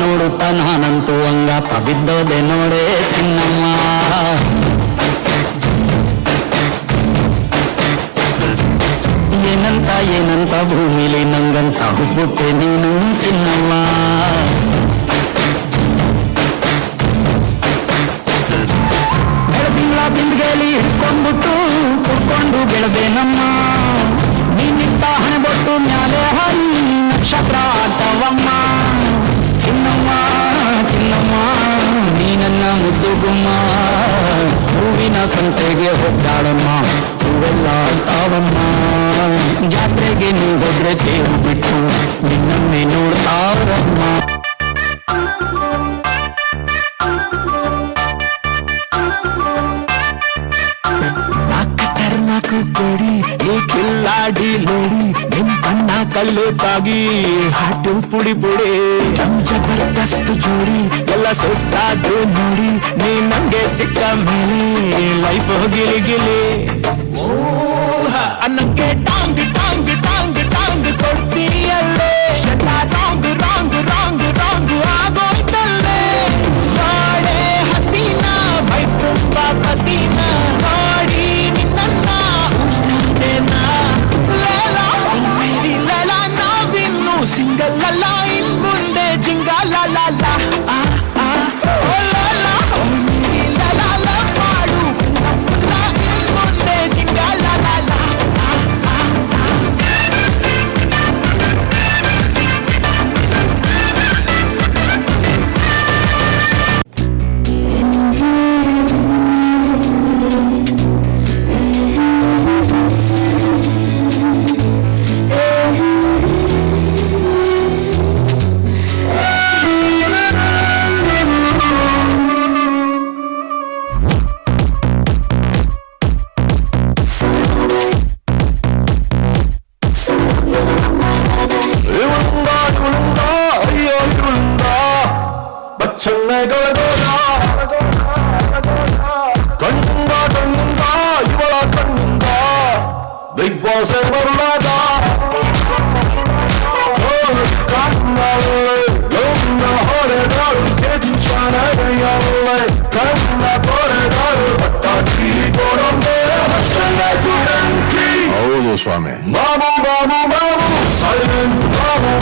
ನೋಡುತ್ತಾ ನಾನಂತೂ ಹಂಗಾತ ಬಿದ್ದೋದೆ ನೋಡೇ ಚಿನ್ನಮ್ಮ. ಏನಂತ ಭೂಮಿಲಿ ನಂಗಂತ ಹುಬ್ಬುಟ್ಟೆ ನೀನು ಚಿನ್ನಮ್ಮ. ಬೆಳದಿಂಗಳ ಬಿಂದಿಗೆಯಲ್ಲಿ ಹಿಡ್ಕೊಂಡ್ಬಿಟ್ಟು ಕುಡ್ಕೊಂಡು ಬೆಳೆದೆ ನಮ್ಮ. ನೀನಿಂತ ಹಣೆಬೊಟ್ಟು ಮ್ಯಾಲೆ ಹರಿ ನಕ್ಷತ್ರ ಆಟವಮ್ಮ. ಚಿನ್ನಮ್ಮ ಚಿನ್ನಮ್ಮ ನೀ ನನ್ನ ಮುದ್ದು ಗುಮ್ಮ. ಹೂವಿನ ಸಂತೆಗೆ ಹೋಗ್ತಾಳಮ್ಮ ಹೂವೆಲ್ಲ ಆಡ್ತಾವಮ್ಮ. ಜಾತ್ರೆಗೆ ನೀವು ಹೋದ್ರೆ ತೇರು ಬಿಟ್ಟು ನಿನ್ನನ್ನೇ ನೋಡ್ತಾರಮ್ಮ. ನಾಲ್ಕು ಕೊಡಿ ನೀ ಕಿಲ್ಲಾಡಿ ನೋಡಿ ನಿಮ್ ಬಣ್ಣ ಕಲ್ಲು ತಾಗಿ ಹಾಟು ಪುಡಿ ಪುಡಿ ಜಬರ್ದಸ್ತ್ ಜೋಡಿ ಎಲ್ಲ ಸುಸ್ತಾದ್ರು ನೋಡಿ ನೀ ನಂಗೆ ಸಿಕ್ಕ ಮೇಲೆ ಲೈಫ್ ಗಿಲಿ ಗಿಲಿ. ಅನ್ನಕ್ಕೆ ಟಾಂಗ್ ಟಾಂಗ್ ಟಾಂಗ್ ಟಾಂಗ್ ಕೊಡ್ತೀಯಲ್ಲೇ ರಾಂಗ್ ರಾಂಗ್ ರಾಂಗ್ ರಾಂಗ್ ಆಗೋಯ್ತಲ್ಲೇ. ನಾಳೆ ಹಸೀನ ಮೈ ತುಂಬ ಪಸೀನ ಮಾಡಿ ನಿನ್ನ ಉಷ್ಣತೆನ ಲೇಲ ನಾವಿನ್ನು ಸಿಂಗಲ್ ಅಲ್ಲ ಇನ್ ಮುಂದೆ ಜಿಂಗಾಲ Big boss and Barlada. Oh, come on, don't know how to do. Get you trying to be all right. Come on, but I keep on there. Stand like you can keep. Oh, yes, Swami. Babu, babu, babu, silent babu,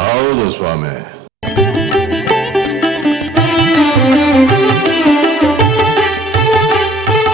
ಹೌದು ಸ್ವಾಮಿ.